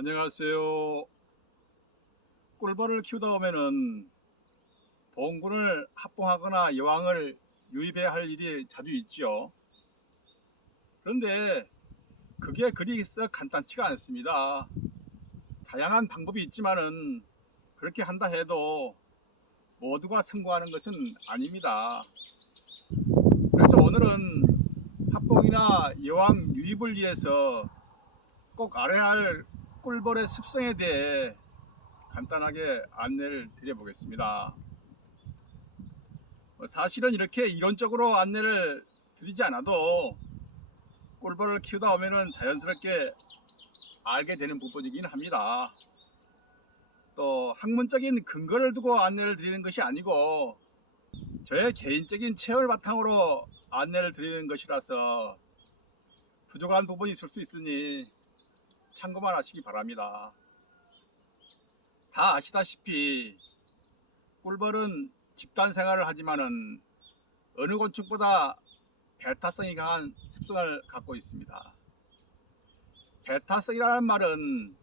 안녕하세요. 꿀벌을 키우다 보면은 봉군을 합봉하거나 여왕을 유입해야 할 일이 자주 있지요. 그런데 그게 그리 썩 간단치가 않습니다. 다양한 방법이 있지만은 그렇게 한다 해도 모두가 성공하는 것은 아닙니다. 그래서 오늘은 합봉이나 여왕 유입을 위해서 꼭 알아야 할 꿀벌의 습성에 대해 간단하게 안내를 드려보겠습니다. 사실은 이렇게 이론적으로 안내를 드리지 않아도 꿀벌을 키우다 보면 자연스럽게 알게 되는 부분이긴 합니다. 또 학문적인 근거를 두고 안내를 드리는 것이 아니고 저의 개인적인 체험을 바탕으로 안내를 드리는 것이라서 부족한 부분이 있을 수 있으니 참고만 하시기 바랍니다. 다 아시다시피 꿀벌은 집단 생활을 하지만은 어느 곤충보다 배타성이 강한 습성을 갖고 있습니다. 배타성이라는 말은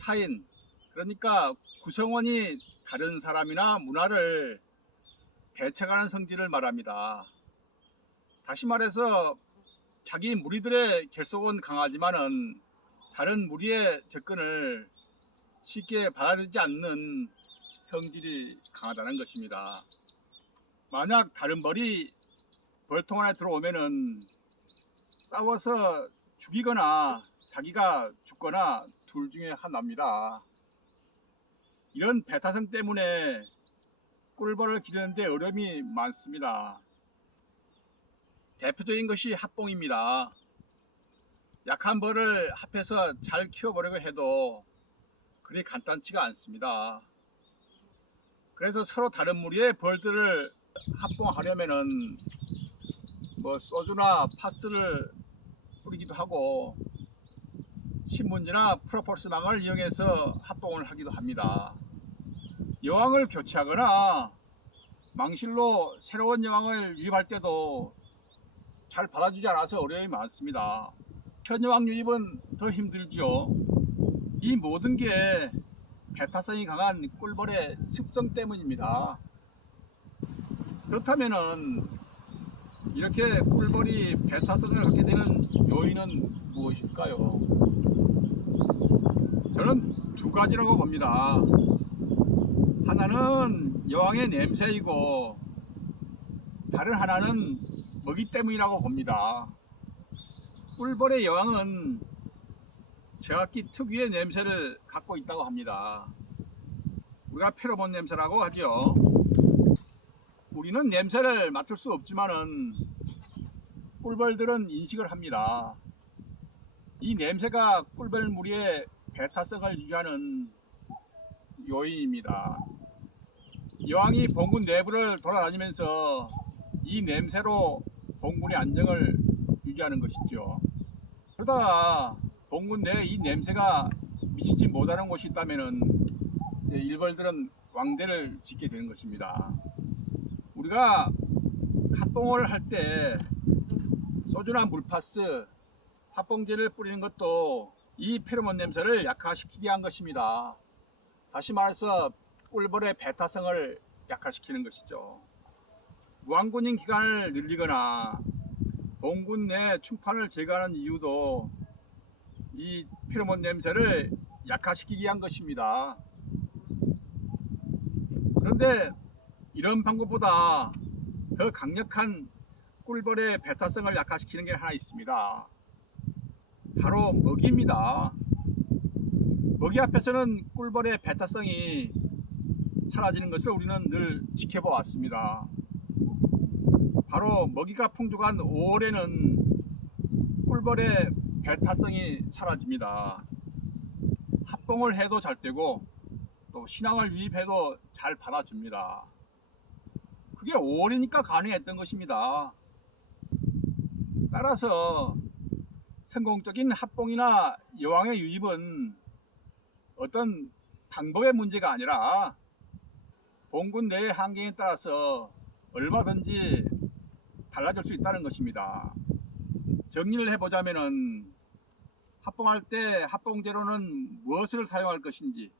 타인, 그러니까 구성원이 다른 사람이나 문화를 배척하는 성질을 말합니다. 다시 말해서 자기 무리들의 결속은 강하지만은 다른 무리의 접근을 쉽게 받아들이지 않는 성질이 강하다는 것입니다. 만약 다른 벌이 벌통 안에 들어오면은 싸워서 죽이거나 자기가 죽거나 둘 중에 하나입니다. 이런 배타성 때문에 꿀벌을 기르는데 어려움이 많습니다. 대표적인 것이 합봉입니다. 약한 벌을 합해서 잘 키워보려고 해도 그리 간단치가 않습니다. 그래서 서로 다른 무리의 벌들을 합봉하려면은 소주나 파스를 뿌리기도 하고 신문지나 프로폴스망을 이용해서 합봉을 하기도 합니다. 여왕을 교체하거나 망실로 새로운 여왕을 유입할 때도 잘 받아주지 않아서 어려움이 많습니다. 현 여왕 유입은 더 힘들죠. 이 모든 게 배타성이 강한 꿀벌의 습성 때문입니다. 그렇다면은 이렇게 꿀벌이 배타성을 갖게 되는 요인은 무엇일까요? 저는 두 가지라고 봅니다. 하나는 여왕의 냄새이고 다른 하나는 먹이 때문이라고 봅니다. 꿀벌의 여왕은 제각기 특유의 냄새를 갖고 있다고 합니다. 우리가 페로몬 냄새라고 하죠. 우리는 냄새를 맡을 수 없지만은 꿀벌들은 인식을 합니다. 이 냄새가 꿀벌 무리의 배타성을 유지하는 요인입니다. 여왕이 봉군 내부를 돌아다니면서 이 냄새로 봉군의 안정을 유지하는 것이죠. 그러다가 봉군 내에 이 냄새가 미치지 못하는 곳이 있다면은 일벌들은 왕대를 짓게 되는 것입니다. 우리가 합봉을 할 때 소주나 물파스, 합봉제를 뿌리는 것도 이 페로몬 냄새를 약화시키게 한 것입니다. 다시 말해서 꿀벌의 배타성을 약화시키는 것이죠. 무항군인 기간을 늘리거나 봉군 내 충판을 제거하는 이유도 이 페로몬 냄새를 약화시키기 위한 것입니다. 그런데 이런 방법보다 더 강력한 꿀벌의 배타성을 약화시키는 게 하나 있습니다. 바로 먹이입니다. 먹이 앞에서는 꿀벌의 배타성이 사라지는 것을 우리는 늘 지켜봐 왔습니다. 바로 먹이가 풍족한 5월에는 꿀벌의 배타성이 사라집니다. 합봉을 해도 잘 되고 또 신앙을 유입해도 잘 받아줍니다. 그게 5월이니까 가능했던 것입니다. 따라서 성공적인 합봉이나 여왕의 유입은 어떤 방법의 문제가 아니라 봉군 내의 환경에 따라서 얼마든지 달라질 수 있다는 것입니다. 정리를 해보자면은 합봉할 때 합봉제로는 무엇을 사용할 것인지,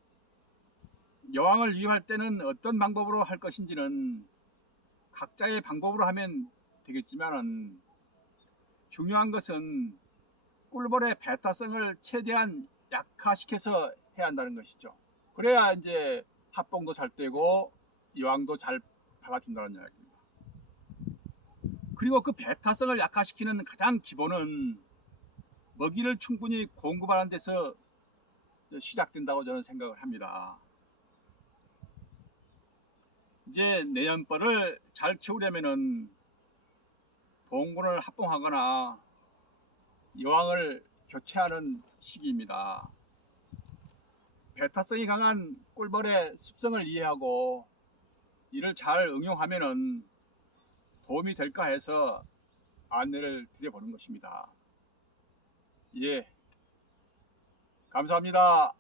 여왕을 유입할 때는 어떤 방법으로 할 것인지는 각자의 방법으로 하면 되겠지만은, 중요한 것은 꿀벌의 베타성을 최대한 약화시켜서 해야 한다는 것이죠. 그래야 이제 합봉도 잘 되고 여왕도 잘 박아준다는 이야기입니다. 그리고 그 베타성을 약화시키는 가장 기본은 먹이를 충분히 공급하는 데서 시작된다고 저는 생각을 합니다. 이제 내년벌을 잘 키우려면은 봉군을 합봉하거나 여왕을 교체하는 시기입니다. 베타성이 강한 꿀벌의 습성을 이해하고 이를 잘 응용하면은 도움이 될까 해서 안내를 드려보는 것입니다. 예, 감사합니다.